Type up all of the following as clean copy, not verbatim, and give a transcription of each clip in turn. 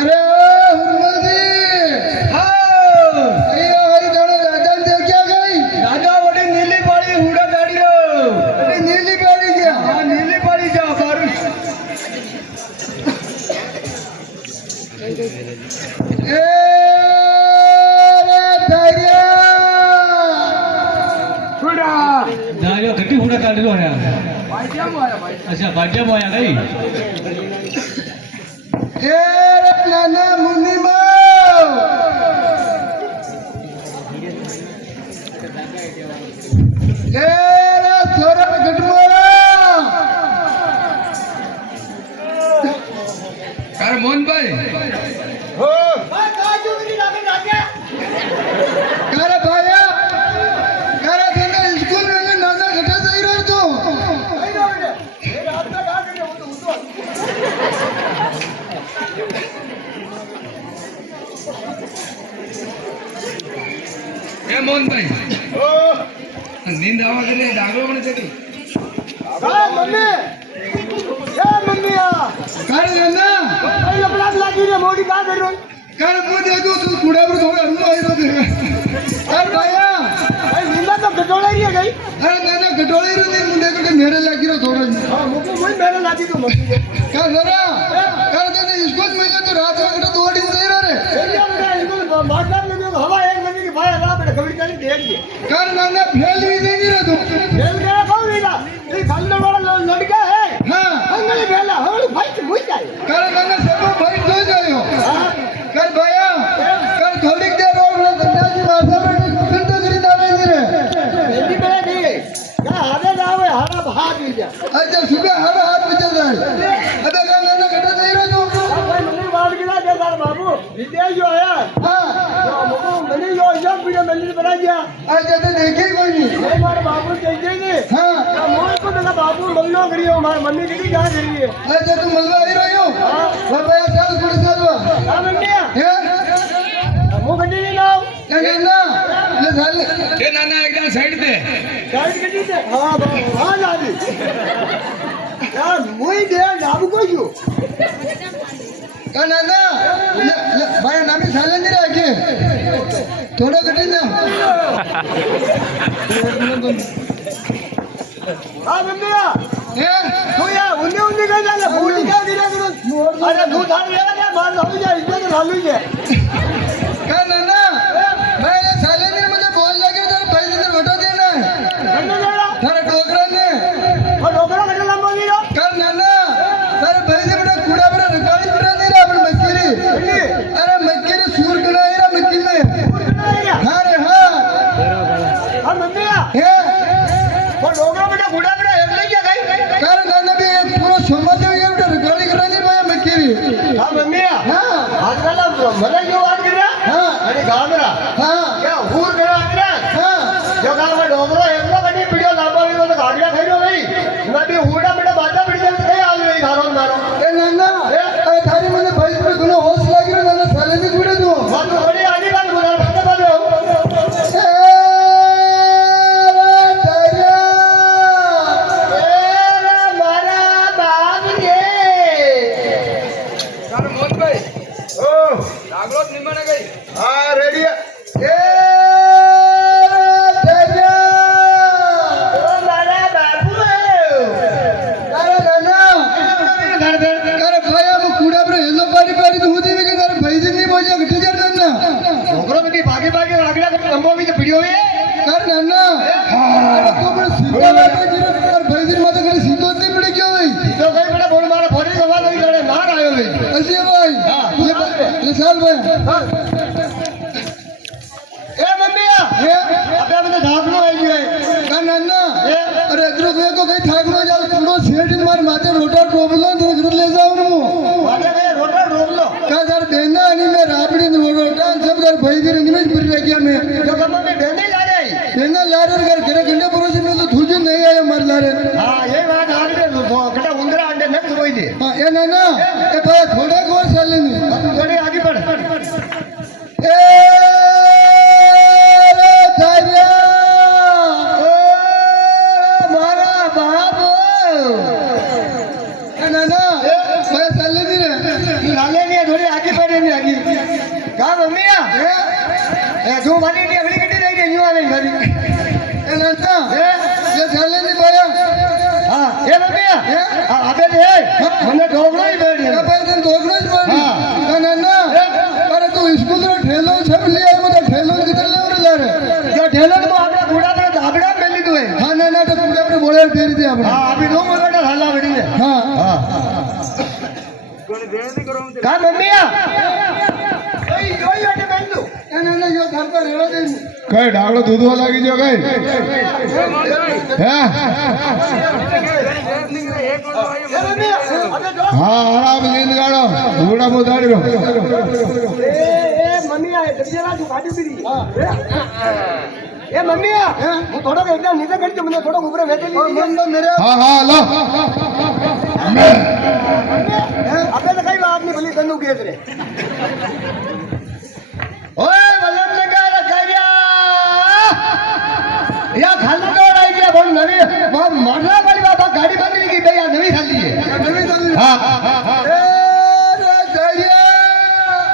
अरे हुरमलजी हाँ अयो हई दाड़ो राजा ने क्या गई राजा बड़ी नीली पाड़ी हुड़ा गाड़ी रो अरे नीली गाड़ी क्या हाँ नीली पाड़ी जा बारू ए रे धैर्य हुड़ा दारियो गट्टी हुड़ा काढ लो है भाईजा मोया भाई अच्छा भाग्य मोया गई ए रे नाना मुनि मो ए रे छोरा गटमो अरे मोहन भाई हो भाई काजू की लागे जाके करे भाया करे तने स्कूल में नाना घटा जाई रहो तू ए मोहन भाई ओ नींद आवा करे डागलो बने चली काय मम्मी ए मम्मी आ करे नाना भाई अपना लागी रे मोड़ी का कर रही करे मुझे तू तू थोड़ा पर थोड़ा रूम आई रहो दे अरे भाया भाई नींदा तो गटोड़ा ही गई अरे नाना घटोले रे मुंडे को मेरे लागी रहो थोड़ा हां मुको कोई मेरे लागी तो मम्मी का जरा कर तने स्कूल में तो रात में दो दिन सही रहो रे एरिया में इनको मारना लगे हवा एक महीने की भाई रात में कबड्डी चली देख लिए कर नाना फेल भी नहीं रहो तू खेल गया कौन लीला ये खंडर वाला लड़का है हां अंगली भेला हम भाई से मुझ जाए कर नाना सब भाई दो जायो हां कर भाया कर थोड़ी देर और धंधा की भाषा में घंटा करी दावे रे मेरी मेरे नहीं क्या आगे जावे हरा भाग ही जा अच्छा सुबह हर हाथ में चल रहा है अबे का नाना घटा नहीं रहो तू भाई मंदिर बाहर गिरा दे सार बाबू विदेश जो आया हां मुको मैंने जो जब वीडियो मंदिर बना दिया अच्छा तो देखे कोई नहीं हमारे बाबू चाहिए नहीं हां मोर को मेरा बाबू मल्लो करी हो हमारी मम्मी की क्या करी है अच्छा तुम मलवा ही रही हो हां और भाया साल पूरे साल हुआ क्या मंडिया है वो गड्डी नहीं लाओ क्या ना ले साल ए नाना एकदम साइड दे गाड़ी गड्डी से हां हां जादी यार मुई दे बाबू को जो का नाना भाया नामी साले नहीं रखे थोड़ा घटे ना हां मंडिया है तू या उन्ने उन्ने का जाले फूटी का गिरा करो अरे तू धान ले जा मार हो जा इसमें तो लालू है का नाना मैं साले ने मुझे बोल लगे तो भाई ने घटा देना गन्ना लेला थारा डोकरा ने और डोकरा कटे लंबा गिरा का नाना थारे भाई ने बड़ा कूड़ा बड़ा रिकॉर्डिंग करा दे रहा अपन मक्कीरी अरे मक्कीरी सूर बनाए रहा मक्की में हां रे हां हां मंडिया है वो डोकरा बेटा बूढ़ा बेटा एक ले क्या गई कर नाना भी पूरा समाज में ये बड़ा रिकॉर्डिंग करा दे भाई मक्कीरी हां मंडिया हां आजकल મને जो बात कर रहा हां અને ગામરા हां क्या हुर करा आजरा हां जो गामમાં ડોગરો એકલો કડી પીડ્યો લાંબા વિનો તો ગાડિયા ખાઈનો ભાઈ નદી હુડા બેટા બાજા પડી જાય કઈ આવી રહી ધારો મારો ए नाना अरे थारी મને ભાઈ પર ઘણો હોશ લાગી રહ્યો નાના સાલે ની કૂડે તું વાત તો બડી આની વાત બોલાર બાતે બાતે એ મારા બાપ રે अरे मोहन भाई ओ डागलो निमने गई हाँ रेडी है ओ મારા બાપુ अरे नाना अरे भाई हम कूड़ा पर हेलो पानी पानी तो होती है कि तारे भाई से नहीं बोलिया कि टीचर नाना ડોગરો બેટી ભાગે ભાગે આગલા કડી લંબો બી તો પીડ્યો હે कर नाना अरे तो बड़ा सीधा बैठा गिरा और भाई से माता करे सीधो नहीं पड़े क्यों भाई તો કઈ બેટા બોલ મારા ફોરી સવાલ હોઈ ગયો માર આવ્યો ભાઈ ऐसे भाई ये साल भाई એ મમ્મીયા ये આપણે બધે ઢાકણો આવી ગયો का नाना अरे इधर को कहीं ठाकरो जाल कूड़ो सेठ मार माथे रोटा टोपलो तो घर ले जाओ नु વાગે ભાઈ રોટો રોકલો का सर देना नहीं मैं राबड़ी रोटा सब घर भाई की रंग में पूरी रखिया मैं જો ગમે તે ઢેંડી લા રહી देना लारे घर घरे घंटे पड़ोसी में तो धुजी नहीं आया मार लारे હા એ વાત આવી રે કટા ઉંદરા અંડે નક જોઈ દે हाँ ये नाना ए भाई थोड़ा और साल नहीं તું થોડી આગે પડ ए रे धारिया ઓ મારા બાપ ए नाना भाई साल नहीं रे લાલે ને થોડી ની આખી પડે ની આખી કા મમ્મી આ એ જો મારી ની અગડી કટી રહી ગઈ આવે મારી એ નાના એ ચાલે ની બાયા હા એ મમ્મી આ આબે દે મને ઢોકળો ઈ બેડી એ ભાઈ તને ઢોકળો જ પડી હા. નાના અરે તું સ્કૂલ નો ઠેલો છે લે આવ્યો તો ઠેલો કીધા લેવડે લારે જો ઢેલો તો આપણે ઘોડા પર ધાબડા મેલી દો હા નાના તો તું આપણે બોલે ફેરી દે આપણે હા આપી દો મને હાલા વડી ને હા હા કા મમ્મી આ ઓય જોઈ એટલે બેંદુ એ નાના જો ધરતા રેવા દે કઈ ડાગડો દૂધવા લાગી ગયો કઈ હે એ મમ્મી અબે જો હા આરામ નીંદ ગાડો ઘોડા બહુ દાડી રહ્યો એ મમ્મી આ દરિયાલા તું ગાડી પીડી એ મમ્મી આ હું થોડોક એકદમ નીચે કરી દઉં મને થોડોક ઉપર વેચી લીધી મન તો મેરે હા હા લો આપણે તો કઈ વાત નહીં ભલી તંદુ કેસ રે ઓય વલ્લભનગર કર્યા યા ખાલી દોડાઈ ગયા બોલ નવી મારલા વાળી બાબા ગાડી બંધ ગઈ ભાઈ આ નવી ખાલી છે નવી નવી હા એ રે દરિયા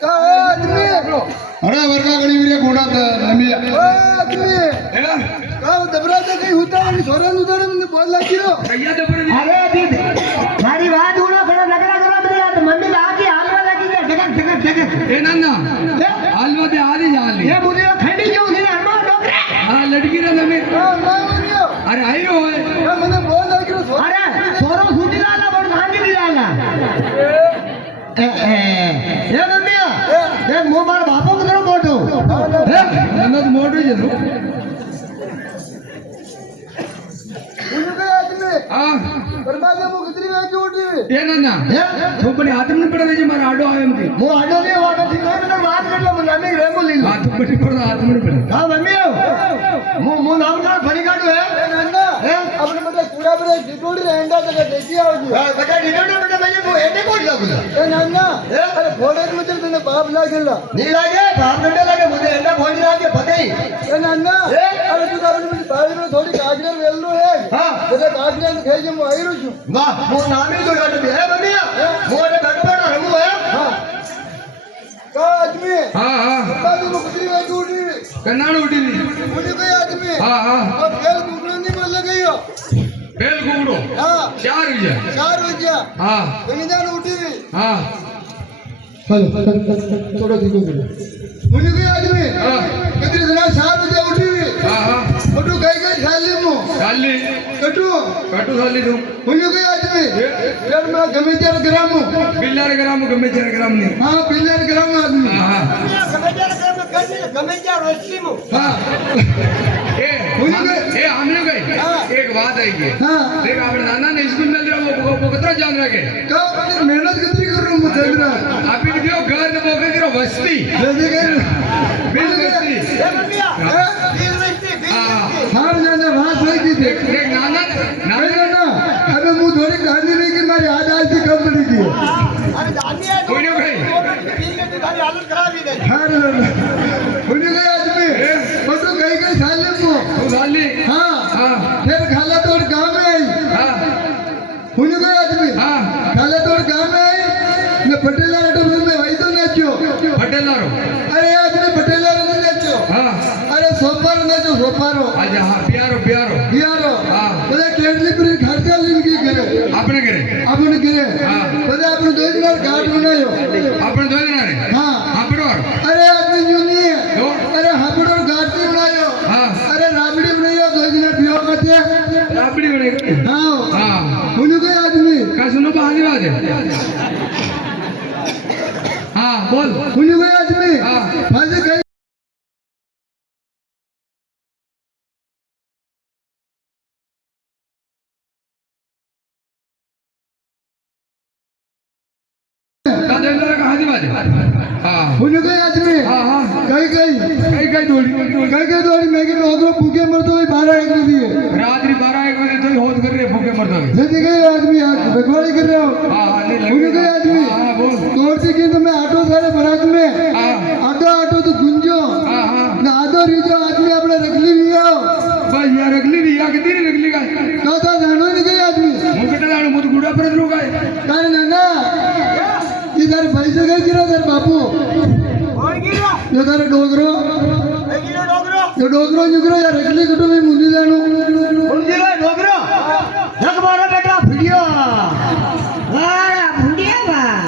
કા આદમી અરે વર્ગા ગણી વીરે ઘોડા નમી આદમી કા દબરાતે કઈ ઉતાવળ સોરન ઉતારે મને બોલ લાગી રહ્યો કૈયા દબરે અરે દીદ મારી વાત ઉડો ઘણા નગરા જોડા બધી આ મમ્મી લાગી હાલવા લાગી ગયા ઠગક ઠગક ઠગક એ નાના હાલવા દે હાલી જ હાલી એ મુદે ખંડી જેવું છે હરમા ડોકરા હા લડકી રે તમે હા ના ઉન્યો અરે આયો હોય એ મને બોલ લાગી રહ્યો અરે સોરો સુધી લાલા પણ માંગી દીધા એ મમ્મી એ મો મારા બાપો કદરો મોટો હે મને તો મોટું છે તું ઉન્યો કઈ આદમી હા બરબાદે મુ કતરી વાગી ઉઠી એ નાના છોકરી હાથ ન પડે છે મારો આડો આવે એમ કે મો આડો ને વાડો થી કોઈ મને વાત કરલો મને નામે રેમો લીધો હાથ પડી પડે હાથ ન પડે હા મમ્મી મો નામ ના ફરી કાઢું હે એ નાના આપણે બધા કુડા પર જીટોડી રહેંડા તો દેખી આવજો હા બધા ડીડોડો બધા ભાઈ મો એને કોણ લાગુ એ નાના અરે ફોડે મુજબ તને બાપ લાગેલા ની લાગે બાપ નડે લાગે મુજે એના ફોડી લાગે પતાઈ એ નાના અરે તું આપણે બધી બાળીનો થોડી કાગડા વેલનો હે હા બધા કાગડા ને ખાઈ હું આવી રહ્યો છું વાહ મો નામે તો ગાડો હે મમ્મી મો ને ગડબડ રમુ હે હા કા આદમી હા હા બરબાદે મુ કતરી વાગી ઉઠી કનાળ ઉડી ઉન્યો કઈ આદમી હા હા अब खेल कुकड़ों नहीं बोल गयो બેલ કુકડો हाँ 4 રૂપિયા 4 बजे હા बनिदान उठी હા हेलो थोड़ा धीरे धीरे मुझे कोई आदमी હા कितने दिन 4 बजे उठी હા હા फोटो कई कई खाली मु ચાલી कटू કટુ ચાલી તું मुझे कोई आदमी यार मैं गमे 4 ग्राम બિલ્લાર ગ્રામ ગમે 4 ગ્રામ ની हाँ पिल्लर ग्राम आदमी હા હા ગમે ત્યાં રોશની મુ हाँ એ એ આમને કઈ એક વાત આવી ગઈ हाँ દેખ આપણે નાના ને સ્કૂલ में રહ્યો वो कितना जान रखे का मेहनत कितनी कर रहा हूँ मुझे चंद्रा આપી ગયો ઘર ને બોકે ગયો વસ્તી जैसे कि બિલ વસ્તી એ મમ્મી બિલ વેચતી હા हार जाने वहाँ सही की थी એક નાના नहीं ना अबे मुँह थोड़ी गांधी नहीं की मेरी याद आज की कब पड़ी थी અરે દાદી આ કોઈનો કઈ બિલ વેચતી તારી હાલત ખરાબ થઈ ગઈ हार मुझे कोई आदमी फोटो कई कई खाली मु તું ચાલી हाँ હા फिर खाला तोड़ गाँव में आई હા मुझे कोई आदमी હા खाला तोड़ गाँव में आई मैं पटेला आटो में वही तो नाचो પટેલારો अरे आदमी पटेला ने नाचो હા अरे सोपारो नाचो सोपारो આજે હા પ્યારો પ્યારો बियारो हाँ। बोले केटली पूरी खर्चा लिनकी करे આપણે ઘરે अपन करे हाँ। बोले अपन दो दिन घाट बनायो આપણે જોઈ ના રે हाँ આપણો अरे आदमी यूं नहीं है तो अरे हापड़ो घाट नहीं बनायो હા अरे राबड़ी बनायो दो दिन पियो करते આપડી વડે हाँ હા मुझे कोई आदमी કા સુનો બહાની વાત है હા બોલ मुझे कोई आदमी हाँ। फांसी कहीं કાદેલા કહાની વાત હા मुझे कोई आदमी હા હા कहीं कहीं કઈ કઈ દોડી कहीं कहीं दौड़ी मैं कि नौकरों भूखे मरते हुए 12 एक दिए રાત્રિ 12 1 બજે તો હોદ कर रहे भूखे मरता है जैसे कई आदमी रखवाड़ी कर रहे हो हाँ हाँ नहीं मुझे कोई लगे आदमी हाँ बोल दौड़ती की तो मैं ऑटो सारे बरात में हाँ आधो ऑटो तो गुंजो हाँ हाँ ना आधो रीजो आदमी अपने रखली भी आओ बस यार अगली भी या कितनी रगली का तो जानो नहीं कोई आदमी मुकटे दाणू मुझ गुड़ा पर लोग आए कारण ना બાપુ જો તારે ડોગરો જો ડોગરો નીકળો યાર એકલી કટો મેં મુંદી જાણું જગ મારો બેટા ભૂડિયો વાહ ભૂડિયા બા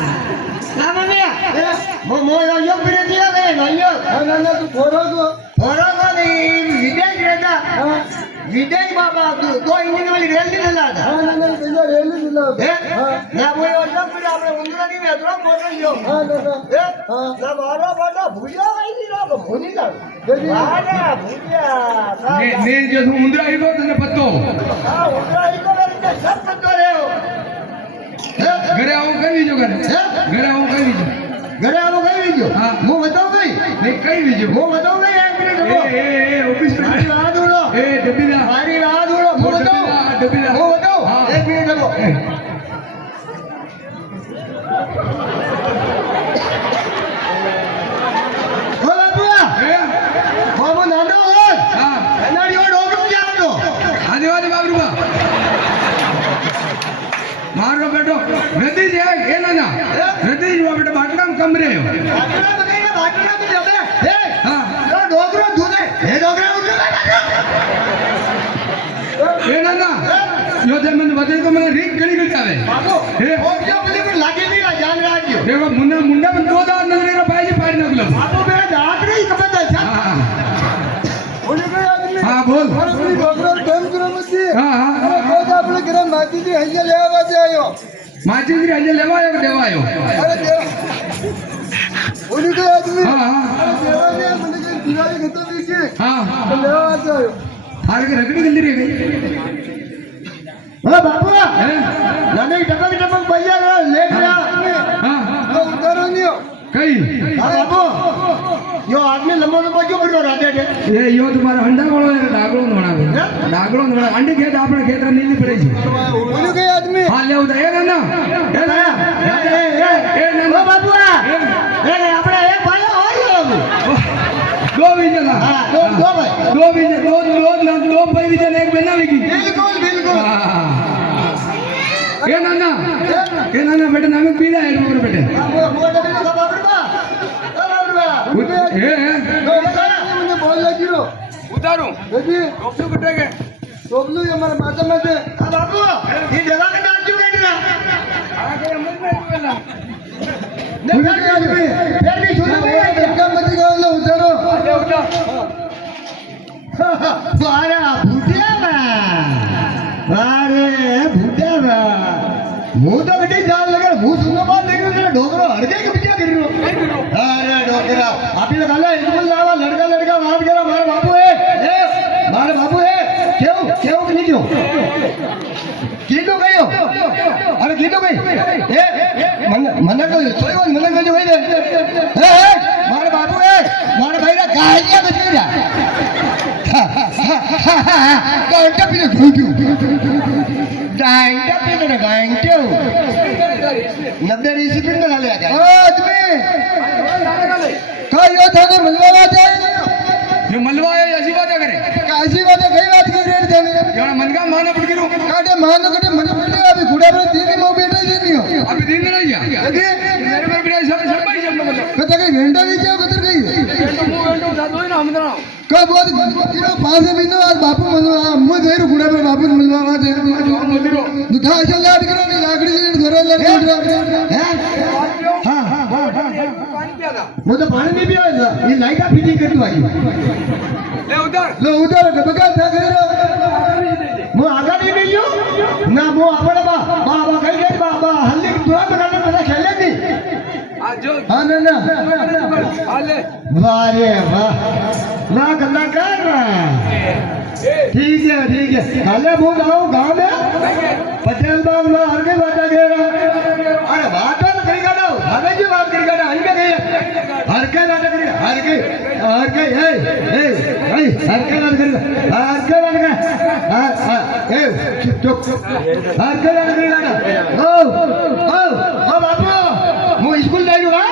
ના મમ્મી મો યો પીરે દિયા વે નયો ના તું ફોરો તો ફોરકો ની વિદેશ રહેતા વિદેશ બાબા તો ઇન્ડિયન વાળી રેલ ની નલા હતા ના પેલા રેલી દિલાવ હે ના બોય યો પીરે આપણે ઉંદરા ની વેતરો ફોટો લ્યો હે ના મારો બેટા ભૂડિયો આઈ દીધો ભૂની લાવ વાહ ભૂડિયા ને જો તું ઉંદરા આવ્યો તને પત્તો હા ઉંદરા ઈ તો કરીને સબ પતો રહ્યો ઘરે આવું કઈ બીજો ઘરે ઘરે આવું કઈ બીજો ઘરે આવો કઈ વિજો હા. હું બતાવું કઈ ને કઈ બીજો હું બતાવું કઈ એક મિનિટ ઉભો એ ઓફિસ મારી વાત ઉડો એ ડબીલા મારી વાત ઉડો હું બતાવું ડબીલા હું બતાવું હા. એક મિનિટ ઉભો ઓ બાપુઆ એ બાબુ નાનો હોય હા એનાડીઓ ડોગરો જાવડો આદિવાદી બાબરૂબા મારો બેટો નદી છે એ નાના નદી જો બેટો બાટલામ કમરે બાટલા બગાઈને બાટલા બી જમે હે હા ઓ ડોગરો ધૂને હે ડોગરા ઉઠો એ નાના જો તે મને બતાવી તો મને રીક ઘણી ઘણી આવે બાબુ હે ઓ ક્યાં બધી પણ લાગે નહીં આ જાન રાખજો દેવો મુન્ના મુંડા પણ દો દાર નજરે રા પાઈ પાડી નાખલો બાબુ બે દાંત નહીં ખબર છે હા ઓલી કઈ આદમી હા બોલ મારો કોઈ ડોગરો કેમ કરો મતી હા હા રોજ આપણે ઘરે માટીથી હૈયા લેવા વાજે આવ્યો માચીદ્રી આજે લેવાયો કે દેવાયો અરે દેવ ઓલી કઈ આદમી હા હા દેવા દે મને કઈ દિવાળી ગતો બી કે હા લેવા વાજે આવ્યો હારે કે રગડી ગંદી રે ગઈ ઓ બાપુ હે નાને ટપક ટપક પૈયા લે ગયા હા તો ઉતારો નયો કઈ હા બાપુ યો આદમી લંબો લંબો ક્यों પડ્યો રાતે કે એ યો તમારો અંડા વાળો એ ડાગલો નો બનાવે ડાગલો નો બનાવે અંડી ખેત આપણે ખેતર નીલી પડે છે ઓલી કઈ આદમી હા લેવું તો એ ના એ ના એ ઓ ના બાપુ એ આપણે એક ભાઈ હોય દો વિજય ના હા દો ભાઈ દો વિજય દો ભાઈ વિજય ને એક બનાવી ગઈ બિલકુલ બિલકુલ હા એ નાના બેટા નામે પીડા એ મોર બેટે મોટા બેટા બાબરબા હે મને બોલ લાગ્યો ઉતારું હજી ડોક્ટર કટે કે ટોપલું અમારા માથા માથે આ બાપુ એ જવા કે નાચજો બેટા આ કે મત મે પેલા ઓલી કઈ આદમી ફેરવી છોડી દે ધક્કા મતી ગયો એટલે ઉતારો લે ઉતાર વારા ભૂટિયા વારે ભૂટિયા હું તો બેટી જાન લગે હું સુનો બાદ દેખ્યો છે ડોગરો હરગે કે બીજા કર્યો અરે ડોગરા આપી ગાલે ઇસ્કૂલ લાવા લડકા વાત કરા મારા બાપુ એ મારા બાપુ એ કેવું કે નહીં કેવું કીધું કયો અરે કીધું કઈ મને કહ્યું સોય મને કહ્યું ભાઈ ને મારા બાપુ એ મારા ભાઈ ના ગાળિયા બચી રહ્યા ગાંટા પીને ઢૂંઢ્યું ગાંટા પીને ગાંટ્યો 90 ડિસિપ્લિન में डाले आजा આદમી કયો થાને મળવા જાય ये मलवा है ऐसी बात करे કાશી વાતે કઈ વાત કરી રે જાને यार मन का माना पड़ गिरो કાટે માનો કટે મને પડે અભી ઘોડા પર તીની મો બેઠા છે નિયો अभी दिन नहीं गया અગે मेरे पर बिना सब सब भाई सब मतलब કતા કઈ વેંડા વી જાવ કતર કઈ तो मुंह वेंटो साथ होई ना हम तो કા બોત કિરો પાસે બિનો આ બાપુ મનો આ મો દેર ઘોડા પર બાપુ મળવા વાતે मंदिरो દુખા છે લાડ કરો ની લાકડી ની ધોરા લાડ હે हाँ हाँ हाँ पानी पिया था वो तो पानी नहीं पिया था ये लाइट आप फिटिंग कर दो आई ले उधर લો ઉતાર ડબકા થા કર્યો वो आगा नहीं मिलियो ना वो अपने बा कहीं गए बा हल्दी दुआ बनाने पता खेले नहीं आज जो હા ના ના हाल ले वाह रे वाह गल्ला कर ठीक है हाले वो गाँव में पटेल बाग में हर के बात घेरा अरे बात तो कहीं का दो हमें जो बात करी का हर के गए हर के बात करी हर के हर के हर के बात करी चुप हर के बात करी ओ बाबू હું સ્કૂલ જઈ રહ્યો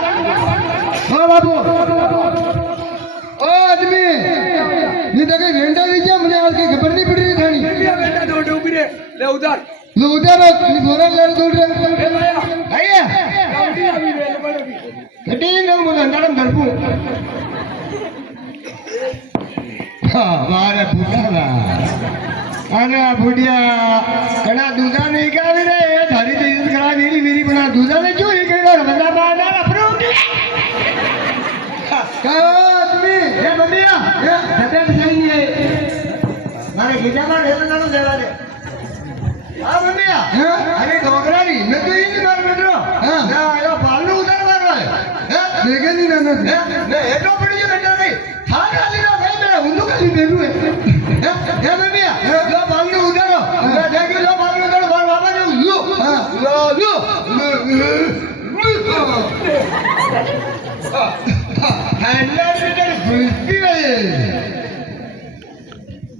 હા બાબુ ઓ આદમી ની તો કઈ વેંડા વી જા મને આ કઈ ખબર નહીં પડી રહી થાણી बेटा दो डूबी रे ले उधर લો ઉતારો ની ધોરા લાડ દોડ રે ले लाया આયા गाड़ी अभी ले बड़े કટી અરે ભૂડિયા કણા દૂધા નહીં કાવી રે ધારી તો યુઝ કરા વીરી વીરી પણ આ દૂધા ને ચોરી કર્યો બધા બાના અપ્રૂવ આદમી હે બંડિયા હે સતત સહી હે મારે ગીજામાં રેલનાનું દેવા દે હા બંડિયા અરે ડોગરાની મેં તો ઈ માર બેટરો હા. ના એનો પાલનું ઉતાર મારવા હે દેખે નહીં નાના ને એટલો પડી ગયો બેટા નહીં થાક આલી ના ભાઈ મેં ઊંધું કરી દેલું હે હે બંડિયા લો પાલનું ઉતારો મેં દેખ્યું લો પાલનું ઉતારો માર બાપા ને લો હા. લો હેન્ડલર બેટા ભૂલતી રહે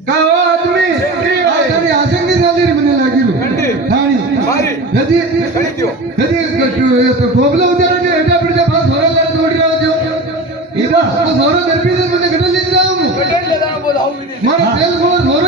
કાઓ આદમી તારી આસંગી ચાલી રે મને લાગીલું ધાણી નદી પ્રોબ્લેમ ઉતારે ને એટા પડે પાસ હોરા લાર દોડી રહ્યો છો ઈદા તો હોરો દરપી દે મને ગટલ લઈ જાઉં મારો તેલ ગો હોરો